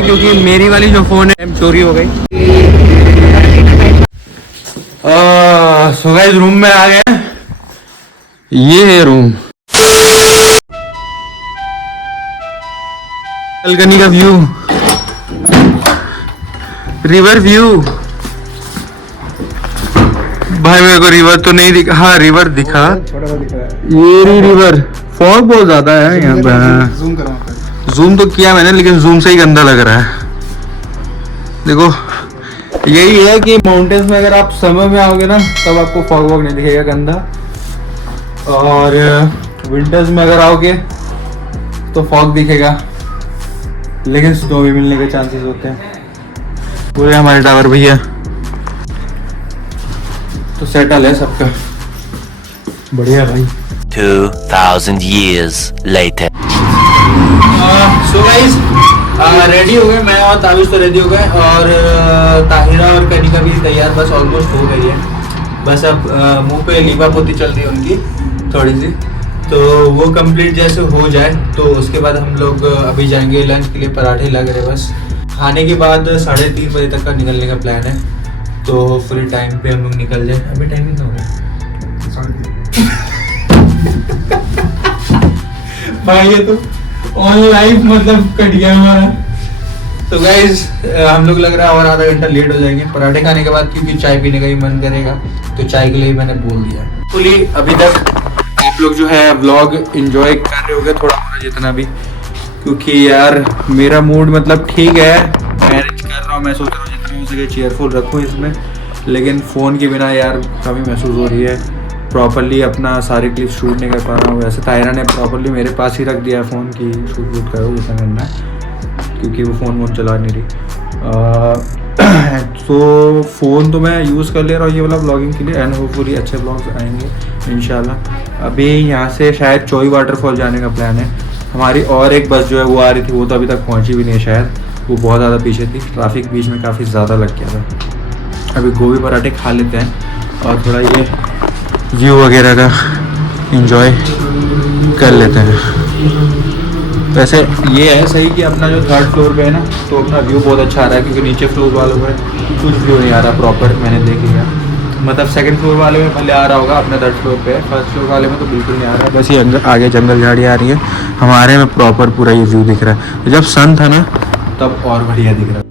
गई क्योंकि मेरी वाली जो फ़ोन है चोरी हो गई। सो गाइस रूम में आ गए। ये है रूम। बालकनी का व्यू, रिवर व्यू। भाई मेरे को रिवर तो नहीं दिखा। हाँ रिवर दिखा, ये रही रिवर। फॉग बहुत ज्यादा है यहाँ पे। जूम तो किया मैंने लेकिन जूम से ही गंदा लग रहा है। देखो यही है कि माउंटेन्स में अगर आप समर में आओगे ना तब आपको फॉग वॉग नहीं दिखेगा गंदा, और विंटर्स में अगर आओगे तो फॉग दिखेगा, लेकिन स्नो भी मिलने के चांसेस होते हैं। पूरे हमारे टावर भैया तो सेटल है सबका, बढ़िया भाई। 2000 years later. So guys ready हो गए, मैं और ताबिश तो रेडी हो गए, और ताहिरा और कनिका भी तैयार बस ऑलमोस्ट हो गई है। बस अब मुंह पे लीपा पोती चल रही है उनकी थोड़ी सी, तो वो कंप्लीट जैसे हो जाए तो उसके बाद हम लोग अभी जाएंगे लंच के लिए। पराठे लग रहे बस, खाने के बाद 3:30 बजे तक का निकलने का प्लान है, तो फुल टाइम पे हम लोग निकल जाए। अभी टाइम कितना हो गया भाई? ये तो ऑन लाइफ मतलब कट गया हमारा। तो गाइज हम लोग लग रहा है और आधा घंटा लेट हो जाएंगे पराठे खाने के बाद, क्योंकि चाय पीने का ही मन करेगा, तो चाय के लिए मैंने बोल दिया। फुली अभी तक आप लोग जो है व्लॉग एंजॉय कर रहे होगे थोड़ा मोड़ा जितना भी, क्योंकि यार मेरा मूड मतलब ठीक है, मैनेज कर रहा हूँ। मैं सोच रहा हूँ जितना हो सके चेयरफुल रखूँ इसमें, लेकिन फ़ोन के बिना यार कमी महसूस हो रही है। प्रॉपरली अपना सारे क्लिप शूट नहीं कर पा रहा हूँ। वैसे तायरा ने प्रॉपरली मेरे पास ही रख दिया फ़ोन की शूट वूट करो जैसा करना है, क्योंकि वो फ़ोन वोन चला नहीं रही। तो फ़ोन तो मैं यूज़ कर ले रहा हूँ ये वाला ब्लॉगिंग के लिए, एंड होपफुली अच्छे ब्लॉग्स आएंगे इंशाल्लाह। अभी यहाँ से शायद चोई वाटरफॉल जाने का प्लान है हमारी, और एक बस जो है वो आ रही थी, वो तो अभी तक पहुँची भी नहीं है शायद, वो बहुत ज़्यादा पीछे थी। ट्रैफिक बीच में काफ़ी ज़्यादा लग गया था। अभी गोभी पराठे खा लेते हैं और थोड़ा ये व्यू वगैरह का एंजॉय कर लेते हैं। वैसे ये है सही कि अपना जो 3rd फ्लोर पे है ना, तो अपना व्यू बहुत अच्छा आ रहा है, क्योंकि नीचे फ्लोर वालों में कुछ व्यू नहीं आ रहा प्रॉपर, मैंने देख लिया। मतलब 2nd फ्लोर वाले में भले आ रहा होगा, अपने 3rd फ्लोर पे, 1st फ्लोर वाले में तो बिल्कुल नहीं आ रहा है। बस ये आगे जंगल झाड़ी आ रही है, हमारे में प्रॉपर पूरा ये व्यू दिख रहा है। जब सन था ना तब और बढ़िया दिख रहा है।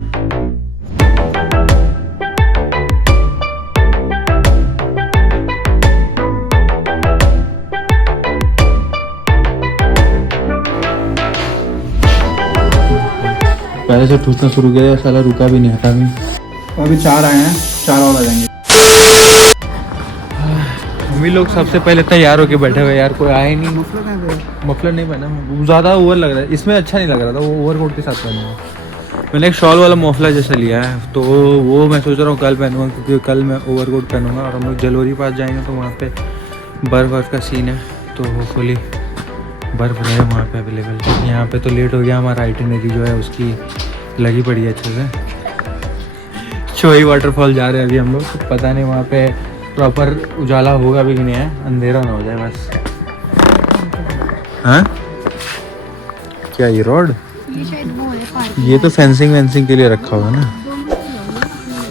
पहले से ठूसना शुरू किया, साला रुका भी नहीं, हटा भी। अभी 4 आए हैं, 4 और आ जाएंगे। हम ही लोग सबसे पहले तैयार होके बैठे हुए यार, कोई आया ही नहीं। मफलर नहीं पहना, ज़्यादा ओवर लग रहा है इसमें, अच्छा नहीं लग रहा था वो ओवरकोट के साथ पहनूंगा। मैंने एक शॉल वाला मफलर जैसा लिया है, तो वो मैं सोच रहा हूँ कल पहनूंगा, क्योंकि कल मैं ओवरकोट पहनूंगा और हम लोग जलोरी पास जाएंगे, तो वहाँ पे बर्फ़ का सीन है, तो होपफुली बर्फ़ रहे वहाँ पे अवेलेबल। यहाँ पे तो लेट हो गया, हमारा आइटिनरी जो है उसकी लगी पड़ी है अच्छे से। चोई वाटरफॉल जा रहे हैं अभी हम लोग, तो पता नहीं वहाँ पे प्रॉपर उजाला होगा भी कि नहीं है, अंधेरा ना हो जाए बस। हाँ क्या ये रोड, ये तो फेंसिंग वेंसिंग के लिए रखा होगा ना,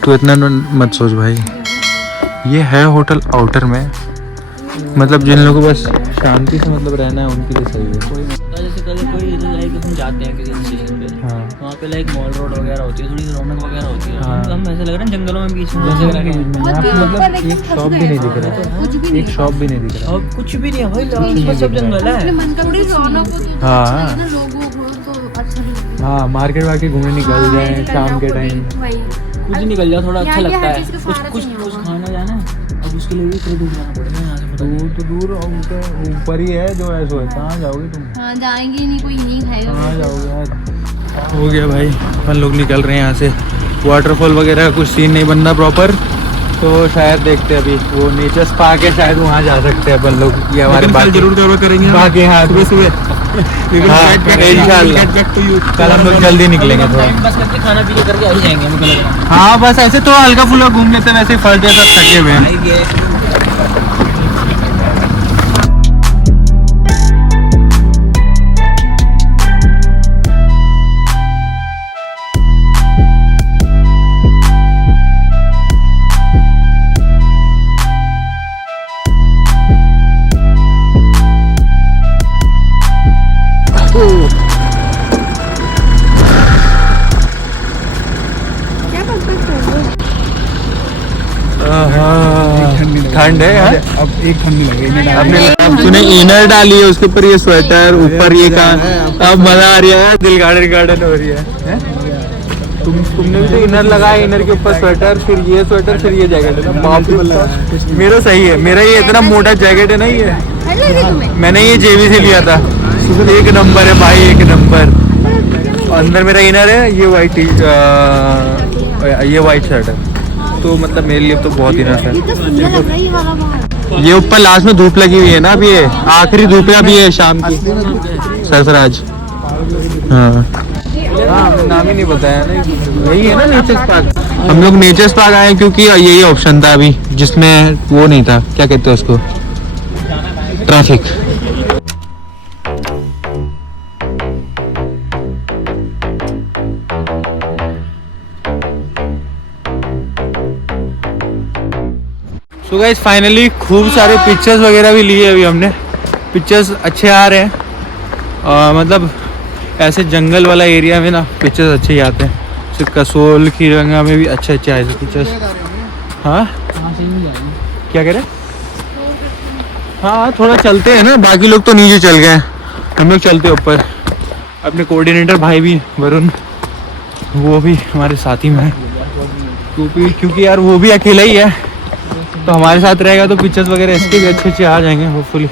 तो इतना मत सोच भाई। ये है होटल आउटर में, मतलब जिन लोगों को बस शांति से मतलब रहना है उनके लिए सही है। कोई जैसे कभी कोई इधर लाइक हम जाते हैं किसी स्टेशन पे, हाँ वहाँ पे लाइक मॉल रोड वगैरह होती है, थोड़ी रौनक वगैरह होती है। हाँ। हम ऐसे लग रहा है जंगलों में बीच में जैसे जैसे कि यहाँ पे मतलब एक शॉप भी नहीं दिख रहा है, एक शॉप भी नहीं दिख रहा है। अब कुछ भी नहीं है भाई, आसपास सब जंगल है। हाँ हाँ, मार्केट वार्केट घूमने निकल जाए शाम के टाइम, कुछ निकल जाए थोड़ा अच्छा लगता है। कुछ खाना जाना है, अब उसके लिए भी दूर जाना पड़ेगा यहाँ से। दूर तो दूर, ऊपर ही है जो है सो है। कहाँ जाओगे तुम? हाँ जाएंगे नहीं, कोई नहीं खाएगा। कहाँ जाओगे यार? हो गया भाई, अपन लोग निकल रहे हैं यहाँ से। वाटरफॉल वगैरह का कुछ सीन नहीं बनना प्रॉपर, तो शायद देखते हैं अभी वो नेचर स्पा के, शायद वहाँ जा सकते हैं अपन लोग। ये हमारे बात जरूर कवर करेंगे बाकी। हाँ सुबह इंशाल्लाह कल हम लोग जल्दी निकलेंगे थोड़ा, बस करके खाना पीना करके आ ही जाएंगे हमको लग रहा है। हाँ बस ऐसे तो हल्का फुल्का घूम लेते हैं, वैसे फर्स्ट डे सब थके हुए हैं। ठंड है यार। अब एक ठंड लगे आपने तूने इनर डाली है उसके ऊपर ये स्वेटर ऊपर ये कान, अब मजा आ रही है, दिल गार्डन गार्डन हो रही है? तुमने भी तो इनर लगाया, इनर के ऊपर स्वेटर, फिर ये स्वेटर, फिर ये जैकेट है ना। बाप रे, मेरा सही है, मेरा ये इतना मोटा जैकेट है ना ये, मैंने ये जेबी से लिया था। एक नंबर है भाई, एक नंबर। अंदर मेरा इनर है, ये वाइट शर्ट है, तो मतलब मेरे लिए तो बहुत इनफ है। ये ऊपर लास्ट में धूप लगी हुई है ना, अभी ये आखिरी धूप है अभी ये शाम की। सरफराज, हाँ नाम ही नहीं बताया ना, यही है ना नेचर्स पार्क। हम लोग नेचर्स पार्क आए क्योंकि यही ऑप्शन था अभी जिसमें वो नहीं था, क्या कहते हैं उसको, ट्रैफिक। सो गाइस फाइनली खूब सारे पिक्चर्स वगैरह भी लिए अभी हमने, पिक्चर्स अच्छे आ रहे हैं। मतलब ऐसे जंगल वाला एरिया में ना पिक्चर्स अच्छे ही आते हैं। सिर्फ कसोल खीरंगा में भी अच्छे अच्छे आए थे पिक्चर्स। हाँ क्या कह रहे? हाँ थोड़ा चलते हैं ना, बाकी लोग तो नीचे चल गए, हम लोग चलते ऊपर। अपने कोऑर्डिनेटर भाई भी वरुण, वो भी हमारे साथी में है, क्योंकि यार वो भी अकेला ही है, तो हमारे साथ रहेगा तो पिक्चर्स वगैरह इसके भी अच्छे अच्छे आ जाएंगे होपफुली।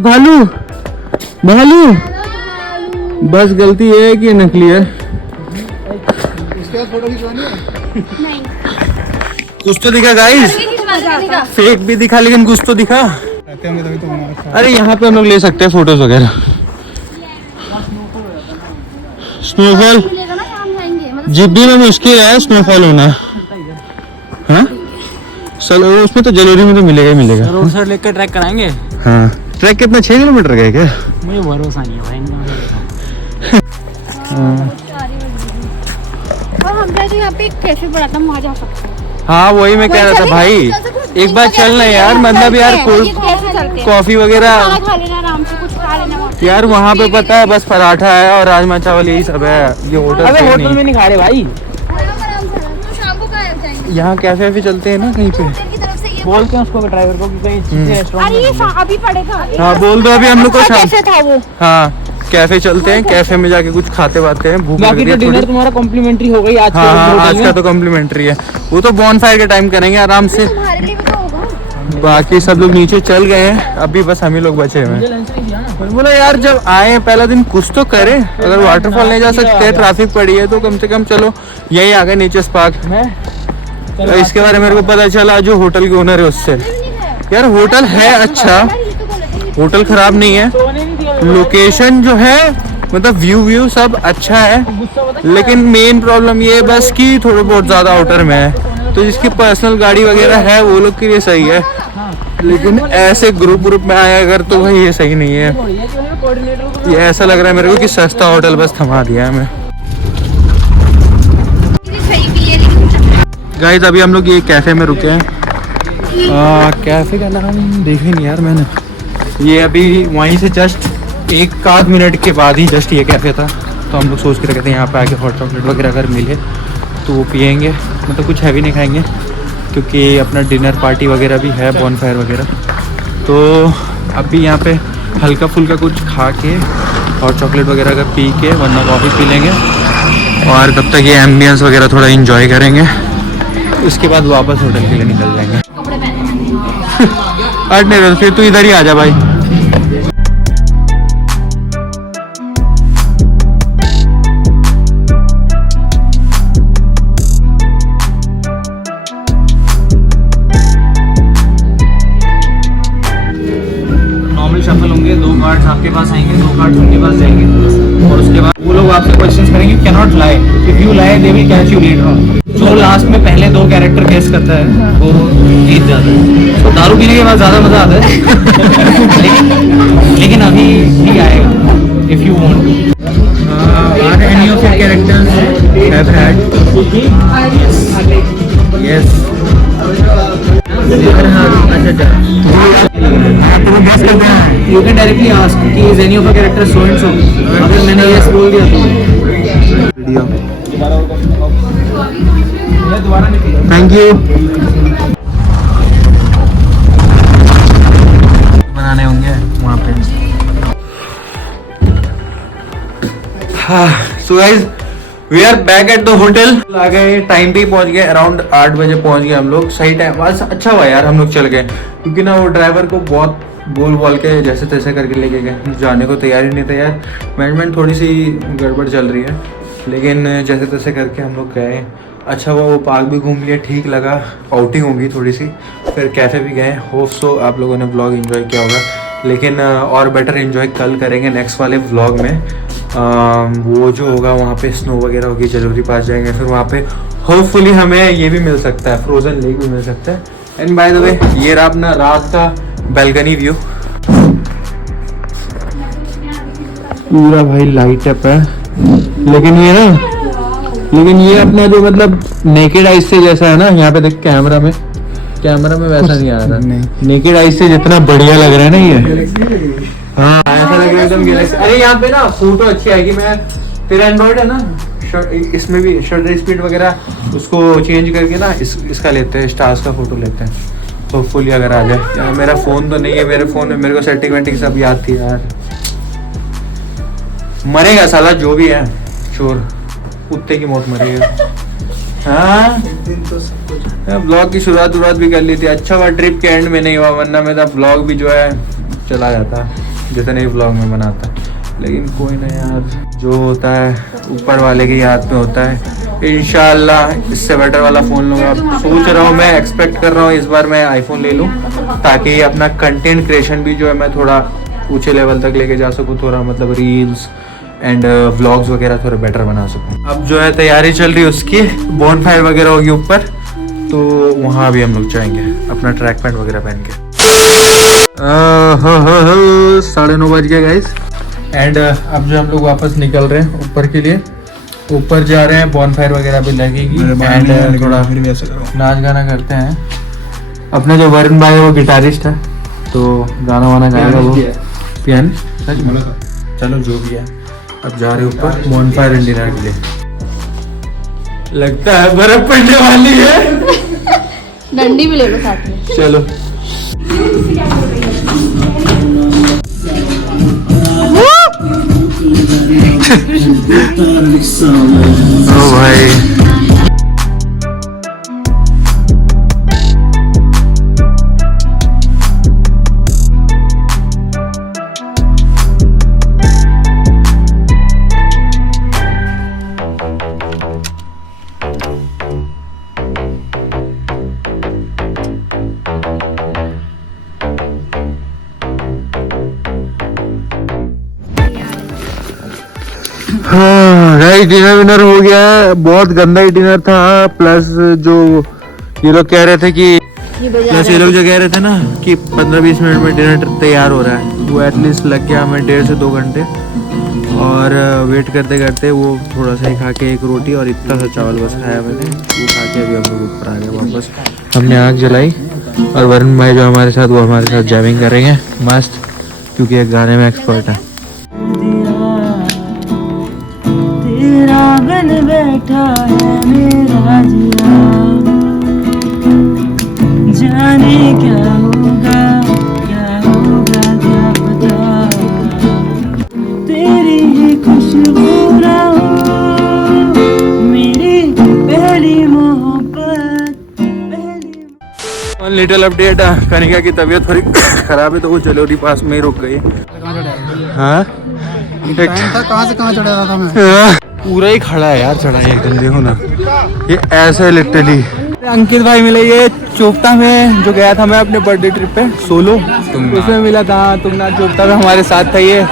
भालू भालू बस गलती है कि नकली है? फोटो खिंचवानी है? नहीं, कुछ तो दिखा गाइस, फेक भी दिखा लेकिन कुछ तो दिखा। अरे यहाँ पे हम लोग ले सकते हैं फोटोज वगैरह। स्नोफॉल जिब्बी में मुश्किल है स्नोफॉल होना। हाँ चलो उसमें तो जलोरी में तो मिलेगा ही मिलेगा। रोड साइड लेकर ट्रैक कराएंगे। हाँ ट्रैक कितना 6 किलोमीटर का है क्या? मुझे भरोसा नहीं है भाई इनका। और हम जो यहाँ पे एक कैफे पड़ा था, वहाँ जा सकते हैं। हाँ वही मैं कह रहा था भाई, एक बार चलना यार, मतलब यार कोई कॉफी वगैरह खाना खा लेना आराम से, कुछ खा लेना वहाँ। यार वहाँ पे पता है बस पराठा है और राजमा चावल यही सब है। ये होटल अबे सही होटल नहीं। में नहीं खा रहे भाई, तो शाम को कहाँ जाएंगे? यहाँ कैफे पे चलते हैं ना कहीं पे। की तरफ से ये बोलते हैं उसको ड्राइवर को कि कहीं अच्छे रेस्टोरेंट अरे ये अभी पड़ेगा। हाँ बोल दो अभी हम लोग को शाम। कैसे था वो? हाँ कैफे चलते हैं, कैफे में जाके कुछ खाते वाते हैं, भूख लग बाकी रही तो है डिनर थोड़ी। तुम्हारा कॉम्प्लीमेंट्री हो गई आज हाँ हाँ के आज होटल का में। तो कॉम्प्लीमेंट्री है, वो तो बॉनफायर के टाइम करेंगे आराम से। तुम्हारे लिए भी तो होगा। बाकी सब लोग नीचे चल गए हैं, अभी बस हम ही लोग बचे हुए हैं। मैंने बोला यार जब आए पहला दिन कुछ तो करें, अगर वाटरफॉल नहीं जा सकते हैं, ट्रैफिक पड़ी है, तो कम से कम चलो यही आ गए नेचर्स पार्क। तो इसके बारे में मेरे को पता चला जो होटल के ओनर है उससे। यार होटल है अच्छा, होटल खराब नहीं है, लोकेशन जो है मतलब व्यू सब अच्छा है, लेकिन मेन प्रॉब्लम ये है बस कि थोड़ा बहुत ज़्यादा आउटर में है। तो जिसकी पर्सनल गाड़ी वगैरह है वो लोग के लिए सही है, लेकिन ऐसे ग्रुप में आया अगर तो भाई ये सही नहीं है। ये ऐसा लग रहा है मेरे को कि सस्ता होटल बस थमा दिया है हमें। गाइस अभी हम लोग ये कैफ़े में रुके हैं, कैफ़े का नाम देखे नहीं यार मैंने। ये अभी वहीं से जस्ट 1 मिनट के बाद ही जस्ट ये कैफ़े था, तो हम लोग सोच के रखे थे यहाँ पे आके हॉट चॉकलेट वगैरह अगर मिले तो वो पियेंगे, मतलब कुछ हैवी नहीं खाएंगे क्योंकि अपना डिनर पार्टी वगैरह भी है, बॉनफायर वगैरह। तो अभी यहाँ पे हल्का फुल्का कुछ खा के हॉट चॉकलेट वगैरह का पी के, वरना कॉफ़ी पी लेंगे, और तब तक ये एम्बियंस वगैरह थोड़ा इंजॉय करेंगे, उसके बाद वापस होटल के लिए निकल जाएंगे। अट नहीं फिर तू इधर ही आ जा भाई। नॉर्मल शफल होंगे, 2 कार्ड्स आपके पास आएंगे, 2 कार्ड्स उनके पास जाएंगे, और उसके बाद वो लोग आपसे क्वेश्चंस करेंगे, can not lie, if you lie they will catch you later on. जो लास्ट में पहले 2 कैरेक्टर गेस करता है वो जीत जाता है। तो दारू पीने के बाद ज़्यादा मज़ा आता है लेकिन अभी भी आएगा if you want to. Are any of your characters have had? Yes You can directly ask कि is any of a character so and so. अगर मैंने yes बोल दिया तो वीडियो थैंक यू बनाने होंगे वहाँ पे। So guys we are back at the hotel. आ गए टाइम पे पहुंच गए, अराउंड 8 बजे पहुंच गए हम लोग। सही टाइम बस अच्छा हुआ यार हम लोग चल गए, क्योंकि ना वो ड्राइवर को बहुत बोल के जैसे तैसे करके लेके गए, जाने को तैयार ही नहीं था यार। मैनेजमेंट थोड़ी सी गड़बड़ चल रही है, लेकिन जैसे तैसे करके हम लोग गए। अच्छा वो पार्क भी घूम लिया, ठीक लगा। आउटिंग होगी थोड़ी सी, फिर कैफ़े भी गए। होप सो आप लोगों ने व्लॉग एंजॉय किया होगा, लेकिन और बेटर एंजॉय कल करेंगे नेक्स्ट वाले व्लॉग में। वो जो होगा वहाँ पे स्नो वगैरह होगी, जलूरी पास जाएंगे, फिर वहाँ पे होपफुली हमें ये भी मिल सकता है, फ्रोजन लेक भी मिल सकता है। एंड बाय द वे ये रहा अपना रात का बैल्कनी व्यू, पूरा भाई लाइट अप है। लेकिन ये अपना जो मतलब नेकेड आइज से जैसा है ना, यहाँ पे देख कैमरा में वैसा नहीं आ रहा। नेकेड आइज से जितना बढ़िया लग रहा है ना ये, हाँ ऐसा लग रहा है एकदम गैलेक्सी। अरे यहाँ पे ना फोटो अच्छी आएगी। मैं फिर एंड्रॉइड है ना, इसमें भी शटर स्पीड वगैरह उसको चेंज करके ना इसका लेते हैं, स्टार्स का फोटो लेते हैं। होपफुली अगर आ जाए यार। मेरा फ़ोन तो नहीं है, मेरे फ़ोन में मेरे को सेटिंग वेटिंग सब याद थी यार। मरेगा साला जो भी है, चोर कुत्ते की मौत मरेगा। हाँ ब्लॉग की शुरुआत भी कर ली थी। अच्छा हुआ ट्रिप के एंड में नहीं हुआ, वरना मेरा ब्लॉग भी जो है चला जाता जितने भी ब्लॉग में बनाता। लेकिन कोई ना यार, जो होता है ऊपर वाले की याद में होता है। इंशाल्लाह इससे बेटर वाला फ़ोन लूँगा। सोच रहा हूँ, मैं एक्सपेक्ट कर रहा हूँ इस बार मैं आईफोन ले लूँ, ताकि अपना कंटेंट क्रिएशन भी जो है मैं थोड़ा ऊंचे लेवल तक लेके जा सकूँ। थोड़ा मतलब रील्स एंड व्लॉग्स वगैरह थोड़ा बेटर बना सकूँ। अब जो है तैयारी चल रही है उसकी, बॉनफायर वगैरह होगी ऊपर, तो वहाँ भी हम लोग जाएंगे अपना ट्रैक पैंट वगैरह पहन के। 9:30 बज गए गाइस। एंड अब जो हम लोग वापस निकल रहे हैं ऊपर के लिए, ऊपर जा रहे हैं, बॉनफायर वगैरह भी लगेगी एंड थोड़ा नाच गाना करते हैं। अपना जो वरुण भाई है वो गिटारिस्ट है, तो गाना वाना गाएगा वो, पियानो। चलो जो भी है, अब जा रहे ऊपर बॉनफायर एंड डिनर के लिए। लगता है बर्फ पड़ने वाली है। डंडी भी ले लो साथ में। चलो ओ भाई डिनर विनर हो गया है। बहुत गंदा ही डिनर था, प्लस जो ये लोग कह रहे थे कि ये लोग जो कह रहे थे ना कि 15-20 मिनट में डिनर तैयार हो रहा है, वो एटलीस्ट लग गया हमें 1.5 से 2 घंटे। और वेट करते करते वो थोड़ा सा ही खा के, एक रोटी और इतना सा चावल बस खाया मैंने, वो खा के अभी हम लोग ऊपर आ गए वापस। हमने आग जलाई और वरुण भाई जो हमारे साथ, वो हमारे साथ जैमिंग करेंगे मस्त, क्योंकि एक गाने में एक्सपर्ट है। बन बैठा है मेरा जिया, जाने क्या होगा क्या पता, तेरी ही खुशबू ना हो मेरी पहली मोहब्बत। लिटिल अपडेट, कनिका की तबीयत थोड़ी खराब है, तो वो जलोरी पास में ही रुक गई। हाँ कहाँ से कहाँ चढ़ा था मैं? पूरा ही खड़ा है यार, चढ़ा है एकदम। देखो ना ये ऐसे लिटरली। अंकित भाई मिले ये चोपता में, जो गया था मैं अपने बर्थडे ट्रिप पे सोलो, उसमें मिला था। तुम ना चोपता में हमारे साथ था ये,